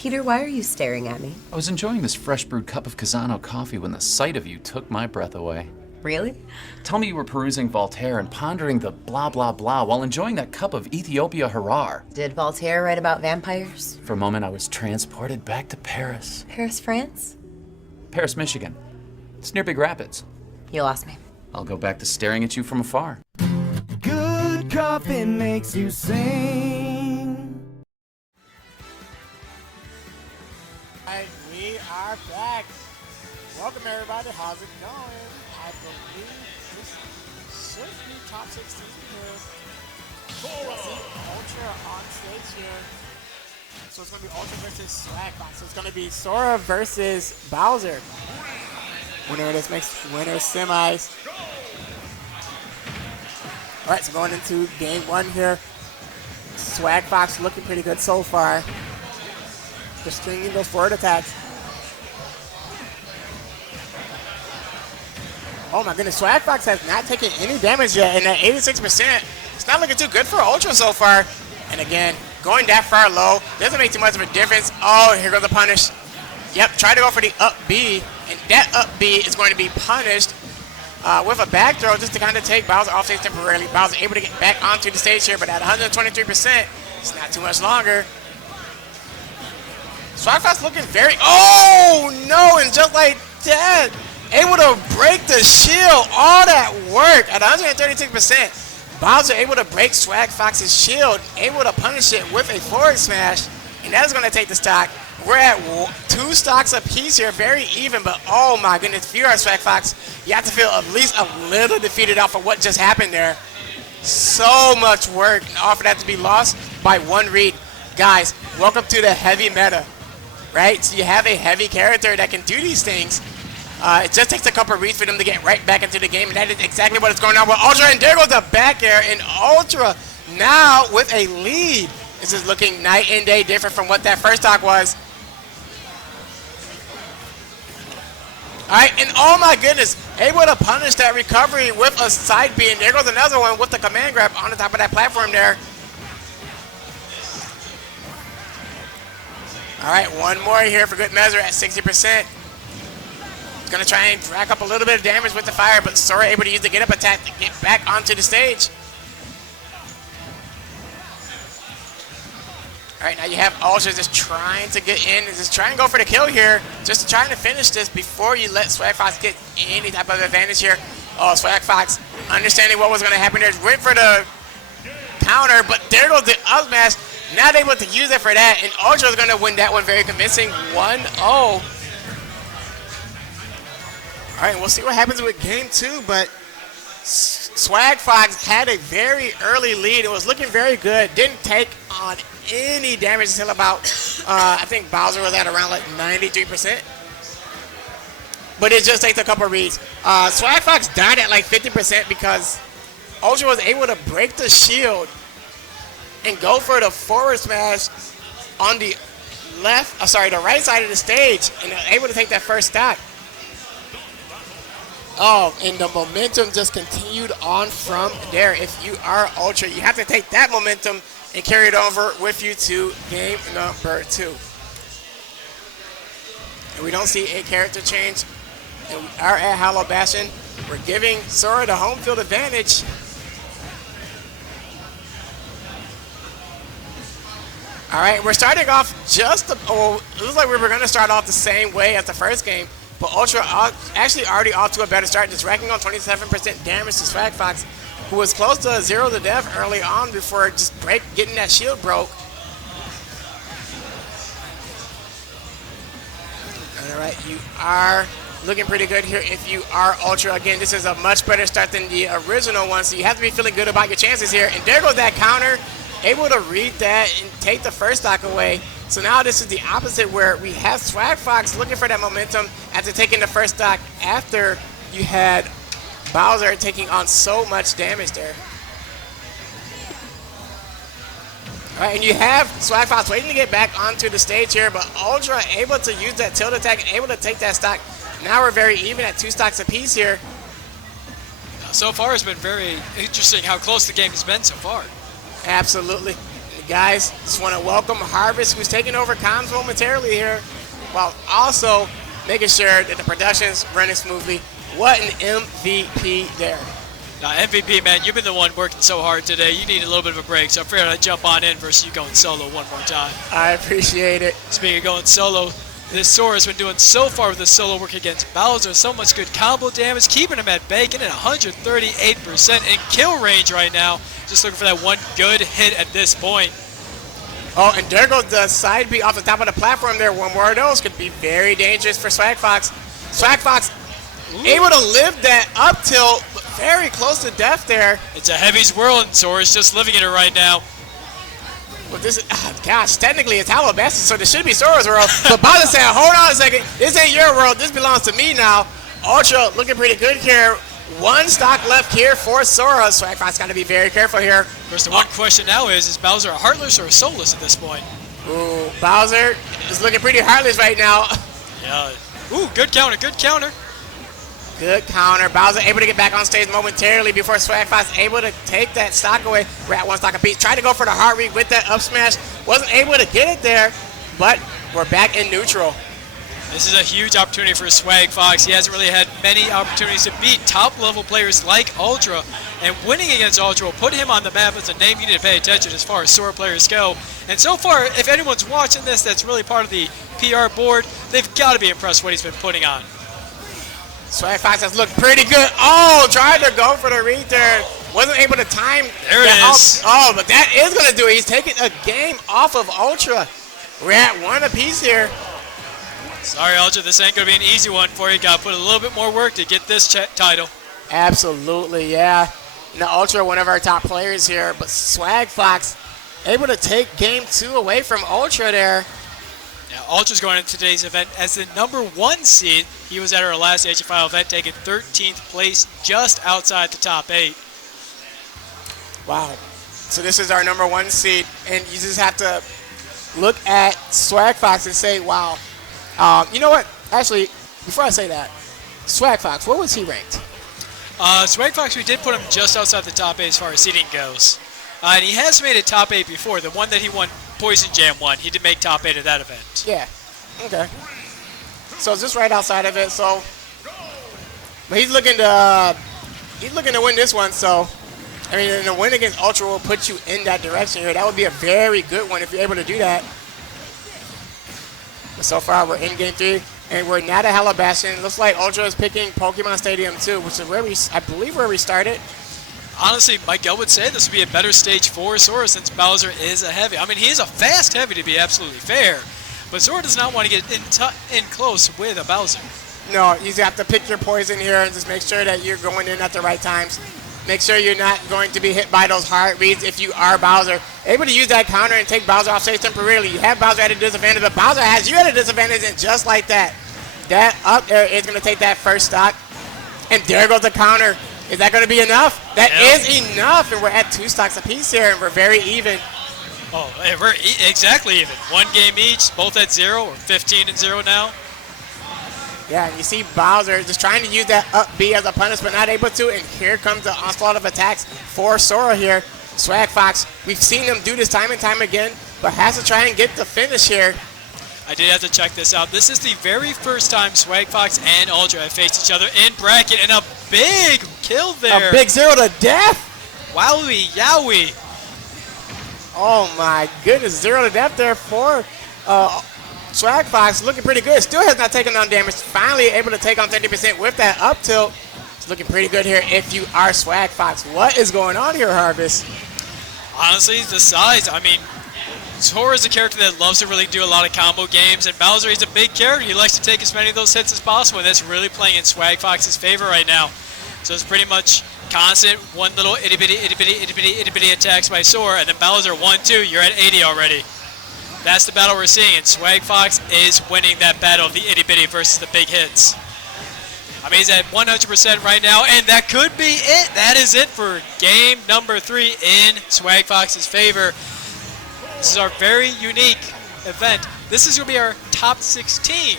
Peter, why are you staring at me? I was enjoying this fresh brewed cup of Casano coffee when the sight of you took my breath away. Really? Tell me you were perusing Voltaire and pondering the blah blah blah while enjoying that cup of Ethiopia Harar. Did Voltaire write about vampires? For a moment I was transported back to Paris. Paris, France? Paris, Michigan. It's near Big Rapids. You lost me. I'll go back to staring at you from afar. Good coffee makes you sing. Alright, we are back. Welcome everybody, how's it going? I believe this should be top 16 here. Sora! Ultra on stage here. So it's going to be Ultra versus Swagfox. So it's going to be Sora versus Bowser. Winner of this makes winner semis. Alright, so going into game one here. Swagfox looking pretty good so far. Just stringing those forward attacks. Oh my goodness, Swagfox has not taken any damage yet, and at 86%, it's not looking too good for Ultra so far. And again, going that far low doesn't make too much of a difference. Oh, here goes the punish. Yep, try to go for the up B, and that up B is going to be punished with a back throw just to kind of take Bowser off stage temporarily. Bowser able to get back onto the stage here, but at 123%, it's not too much longer. Swagfox looking very, oh no, and just like that, able to break the shield, all that work at 136%. Bowser able to break Swagfox's shield, able to punish it with a forward smash, and that is going to take the stock. We're at 2 stocks apiece here, very even, but oh my goodness, if you are Swagfox, you have to feel at least a little defeated off of what just happened there. So much work, and all for that to be lost by 1 read. Guys, welcome to the heavy meta, right? So you have a heavy character that can do these things. It just takes a couple of reads for them to get right back into the game, and that is exactly what is going on with Ultra. And there goes the back air, and Ultra now with a lead. This is looking night and day different from what that first stock was. All right, and oh my goodness, able to punish that recovery with a side B, and there goes another one with the command grab on the top of that platform there. All right, one more here for good measure at 60%. He's gonna try and rack up a little bit of damage with the fire, but Sora able to use the get up attack to get back onto the stage. All right, now you have Ultra just trying to get in and just try and go for the kill here, just trying to finish this before you let Swagfox get any type of advantage here. Oh, Swagfox, understanding what was going to happen there, went for the counter, but there goes the up smash. Not able to use it for that, and Ultra is going to win that one very convincing, 1-0. All right, we'll see what happens with game 2, but Swagfox had a very early lead. It was looking very good. Didn't take on any damage until about, I think Bowser was at around like 93%. But it just takes a couple reads. Swagfox died at like 50% because Ultra was able to break the shield and go for the forward smash on the the right side of the stage, and able to take that first stock. Oh, and the momentum just continued on from there. If you are Ultra, you have to take that momentum and carry it over with you to game number 2. And we don't see a character change. And we are at Hollow Bastion. We're giving Sora the home field advantage. All right, we're starting off it looks like we were going to start off the same way as the first game. But Ultra actually already off to a better start, just racking on 27% damage to Swagfox, who was close to 0 to death early on before just getting that shield broke. All right, you are looking pretty good here if you are Ultra. Again, this is a much better start than the original one, so you have to be feeling good about your chances here. And there goes that counter, able to read that and take the first stock away. So now this is the opposite, where we have Swagfox looking for that momentum after taking the first stock after you had Bowser taking on so much damage there. All right, and you have Swagfox waiting to get back onto the stage here, but Ultra able to use that tilt attack and able to take that stock. Now we're very even at 2 stocks apiece here. So far it's been very interesting how close the game has been so far. Absolutely. Guys, just want to welcome Harvest, who's taking over comms momentarily here, while also making sure that the production's running smoothly. What an MVP there. Now, MVP, man, you've been the one working so hard today. You need a little bit of a break, so I figured I'd jump on in versus you going solo one more time. I appreciate it. Speaking of going solo, this Sora's been doing so far with the solo work against Bowser. So much good combo damage, keeping him at bay, getting 138% in kill range right now. Just looking for that one good hit at this point. Oh, and there goes the side B off the top of the platform there. One more of those could be very dangerous for Swagfox. Swagfox able to live that up tilt, but very close to death there. It's a heavy's world, and Sora's just living in it right now. Well, this is, gosh, technically it's Calabasas, so this should be Sora's world. But Bowser said, hold on a second, this ain't your world, this belongs to me now. Ultra looking pretty good here. One stock left here for Sora. Swagfox got to be very careful here. Of course, the one question now is Bowser a Heartless or a Soulless at this point? Ooh, Bowser is looking pretty Heartless right now. Yeah. Ooh, good counter, good counter. Good counter. Bowser able to get back on stage momentarily before Swagfox able to take that stock away. We're at one stock apiece. Tried to go for the heart read with that up smash. Wasn't able to get it there, but we're back in neutral. This is a huge opportunity for Swagfox. He hasn't really had many opportunities to beat top-level players like Ultra, and winning against Ultra will put him on the map as a name you need to pay attention as far as Sora players go. And so far, if anyone's watching this that's really part of the PR board, they've got to be impressed with what he's been putting on. Swagfox has looked pretty good. Oh, tried to go for the read there. Wasn't able to time. There it is. Oh, but that is going to do it. He's taking a game off of Ultra. We're at one apiece here. Sorry, Ultra, this ain't going to be an easy one for you. Got to put a little bit more work to get this title. Absolutely, yeah. Now, Ultra, one of our top players here, but Swagfox able to take game 2 away from Ultra there. Yeah, Ultra's going into today's event as the #1 seed. He was at our last HFIL event, taking 13th place, just outside the top 8. Wow. So this is our #1 seed, and you just have to look at Swagfox and say, wow. You know what? Actually, before I say that, Swagfox, what was he ranked? Swagfox, we did put him just outside the top 8 as far as seeding goes. And he has made it top 8 before. The one that he won, Poison Jam 1, he did make top 8 at that event. Yeah. Okay. So it's just right outside of it. So, but he's looking to win this one. So, I mean, and a win against Ultra will put you in that direction here. That would be a very good one if you're able to do that. But so far, we're in game 3, and we're not at Halabastion. Looks like Ultra is picking Pokemon Stadium 2, which is where I believe where we started. Honestly, Miguel would say this would be a better stage for Sora since Bowser is a heavy. I mean, he is a fast heavy to be absolutely fair, but Sora does not want to get in close with a Bowser. No, you have to pick your poison here and just make sure that you're going in at the right times. Make sure you're not going to be hit by those hard reads if you are Bowser. Able to use that counter and take Bowser off stage temporarily. You have Bowser at a disadvantage, but Bowser has you at a disadvantage, and just like that, that up air is going to take that first stock. And there goes the counter. Is that going to be enough? That is enough, and we're at 2 stocks apiece here, and we're very even. Oh, we're exactly even. 1 game each, both at 0, or 15-0 now. Yeah, and you see Bowser just trying to use that up B as a punish, but not able to, and here comes the onslaught of attacks for Sora here. Swagfox, we've seen him do this time and time again, but has to try and get the finish here. I did have to check this out. This is the very first time Swagfox and Ultra have faced each other in bracket, and a big kill there. A big 0 to death. Wowie, yowie. Oh my goodness, 0 to death there for Swagfox. Looking pretty good. Still has not taken on damage. Finally able to take on 30% with that up tilt. It's looking pretty good here if you are Swagfox. What is going on here, Harvest? Honestly, the size. I mean, Sora is a character that loves to really do a lot of combo games, and Bowser, he's a big character. He likes to take as many of those hits as possible, and that's really playing in Swagfox's favor right now. So it's pretty much constant one little itty-bitty attacks by Sora, and then Bowser 1-2, you're at 80 already. That's the battle we're seeing, and Swagfox is winning that battle of the itty-bitty versus the big hits. I mean, he's at 100% right now, and that could be it. That is it for game number 3 in Swagfox's favor. This is our very unique event. This is going to be our top 16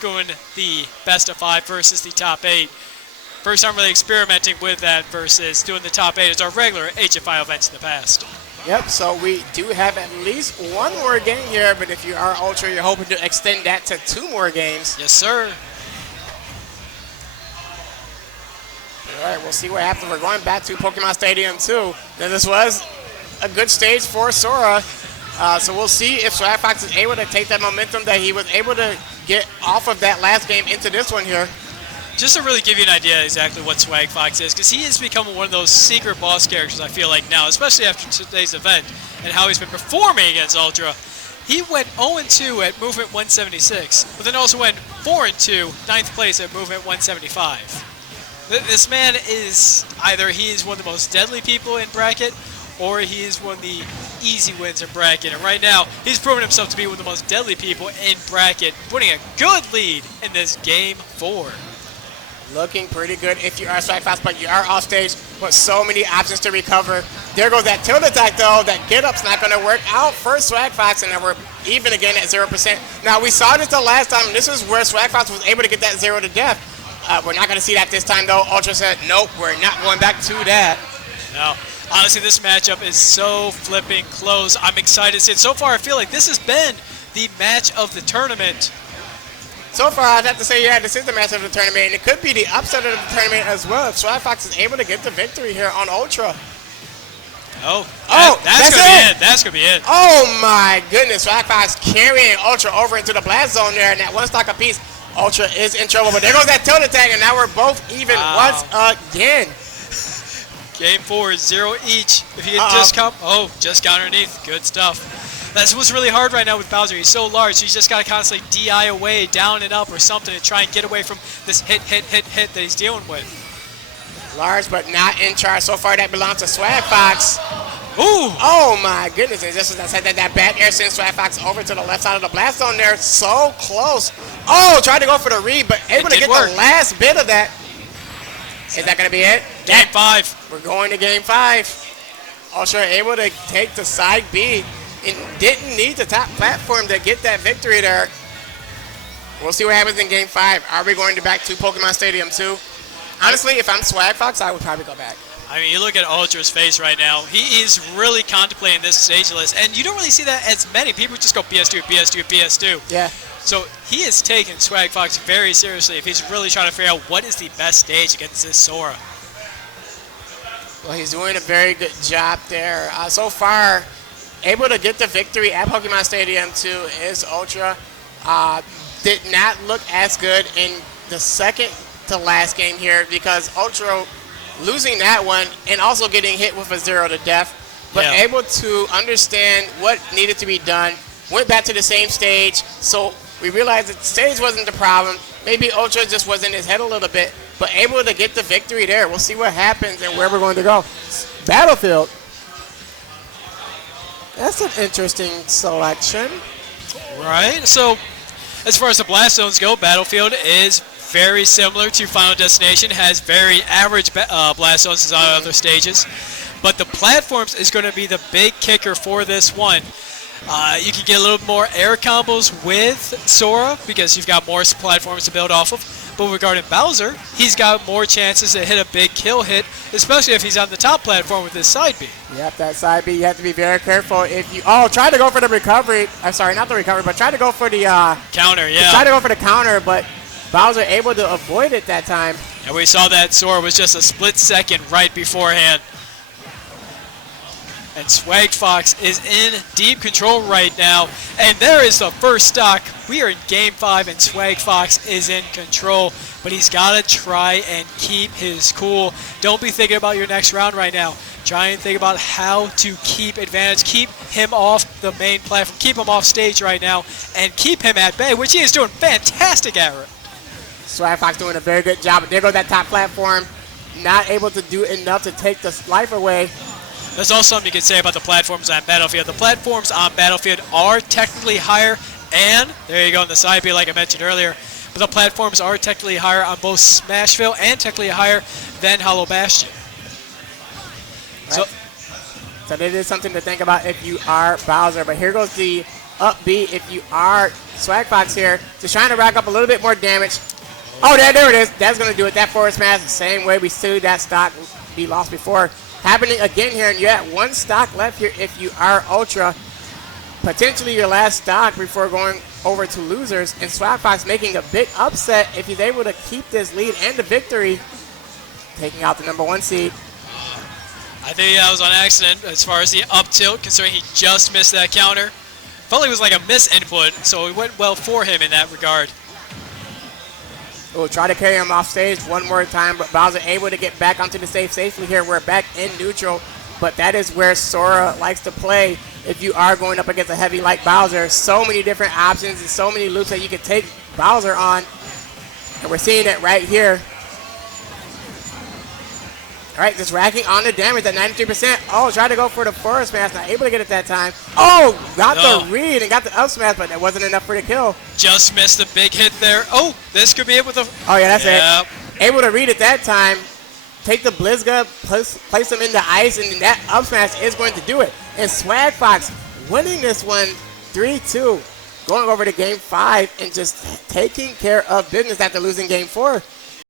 going the best of 5 versus the top 8. First time really experimenting with that versus doing the top 8 as our regular HFIL events in the past. Yep, so we do have at least one more game here, but if you are Ultra, you're hoping to extend that to 2 more games. Yes, sir. All right, we'll see what happens. We're going back to Pokemon Stadium 2. Now, this was a good stage for Sora. So we'll see if Swagfox is able to take that momentum that he was able to get off of that last game into this one here. Just to really give you an idea exactly what Swagfox is, because he has become one of those secret boss characters, I feel like now, especially after today's event and how he's been performing against Ultra. He went 0-2 at Movement 176, but then also went 4-2, 9th place at Movement 175. This man is either he is one of the most deadly people in bracket, or he is one of the easy wins in bracket. And right now, he's proven himself to be one of the most deadly people in bracket, putting a good lead in this Game 4. Looking pretty good if you are Swagfox, but you are off stage with so many options to recover. There goes that tilt attack, though. That get-up's not going to work out for Swagfox, and then we're even again at 0%. Now, we saw this the last time, and this is where Swagfox was able to get that 0 to death. We're not going to see that this time, though. Ultra said, nope, we're not going back to that. No. Honestly, this matchup is so flipping close. I'm excited to see it. So far, I feel like this has been the match of the tournament. So far, I'd have to say, yeah, this is the match of the tournament, and it could be the upset of the tournament as well if Swagfox is able to get the victory here on Ultra. That's going to be it. That's going to be it. Oh, my goodness. Swagfox carrying Ultra over into the blast zone there, and that one stock apiece. Ultra is in trouble, but there goes that tilt attack, and now we're both even once again. Game 4 is 0 each. If he had just come, just got underneath. Good stuff. That's what's really hard right now with Bowser. He's so large, so he's just got to constantly DI away, down and up or something to try and get away from this hit that he's dealing with. Large, but not in charge. So far, that belongs to Swagfox. Ooh! Oh my goodness! And just as I said, that back air sends Swagfox over to the left side of the blast zone there. So close. Oh, tried to go for the read, but able to get the last bit of that. Is that going to be it? Game 5. We're going to Game 5. Ultra able to take the side B and didn't need the top platform to get that victory there. We'll see what happens in Game 5. Are we going back to Pokemon Stadium 2? Honestly, if I'm Swagfox, I would probably go back. I mean, you look at Ultra's face right now. He is really contemplating this stage list, and you don't really see that as many. People just go BS2, BS2, BS2. Yeah. So he is taking Swagfox very seriously if he's really trying to figure out what is the best stage against this Sora. Well, he's doing a very good job there. So far, able to get the victory at Pokemon Stadium 2 is Ultra. Did not look as good in the second to last game here because Ultra losing that one and also getting hit with a 0 to death, but able to understand what needed to be done. Went back to the same stage, so we realized that the stage wasn't the problem. Maybe Ultra just was in his head a little bit, but able to get the victory there. We'll see what happens and where we're going to go. Battlefield. That's an interesting selection. Right. So as far as the blast zones go, Battlefield is very similar to Final Destination, has very average blast zones as other stages. But the platforms is going to be the big kicker for this one. You can get a little more air combos with Sora because you've got more platforms to build off of. But regarding Bowser, he's got more chances to hit a big kill hit, especially if he's on the top platform with his side B. Yep, that side B, you have to be very careful. If you try to go for the recovery. I'm sorry, not the recovery, but try to go for the counter. Yeah. Try to go for the counter, but Bowser able to avoid it that time. And we saw that Sora was just a split second right beforehand. And Swagfox is in deep control right now. And there is the first stock. We are in Game 5 and Swagfox is in control. But he's got to try and keep his cool. Don't be thinking about your next round right now. Try and think about how to keep advantage. Keep him off the main platform. Keep him off stage right now. And keep him at bay, which he is doing fantastic at it. Swagfox doing a very good job. There goes that top platform. Not able to do enough to take the life away. There's also something you can say about the platforms on Battlefield. The platforms on Battlefield are technically higher, and there you go on the side B like I mentioned earlier. But the platforms are technically higher on both Smashville and technically higher than Hollow Bastion. Right. So that is something to think about if you are Bowser. But here goes the up B if you are Swagfox here. Just trying to rack up a little bit more damage. Oh, there it is. That's going to do it. That forward smash the same way we see that stock be lost before. happening again here, and you're at 1 stock left here if you are Ultra. Potentially your last stock before going over to losers, and Swagfox making a big upset if he's able to keep this lead and the victory, taking out the #1 seed. I think that was on accident as far as the up tilt, considering he just missed that counter. Felt like it was like a miss input, so it went well for him in that regard. We'll try to carry him off stage one more time, but Bowser able to get back onto the stage safely here. We're back in neutral, but that is where Sora likes to play. If you are going up against a heavy like Bowser, so many different options and so many loops that you can take Bowser on, and we're seeing it right here. All right, just racking on the damage at 93%. Oh, tried to go for the forward smash, not able to get it that time. Oh, got the read and got the up smash, but that wasn't enough for the kill. Just missed the big hit there. Oh, this could be it with the... Oh, yeah, that's it. Able to read it that time. Take the Blizzga, place him in the ice, and that up smash is going to do it. And Swagfox winning this one 3-2. Going over to game 5 and just taking care of business after losing game 4.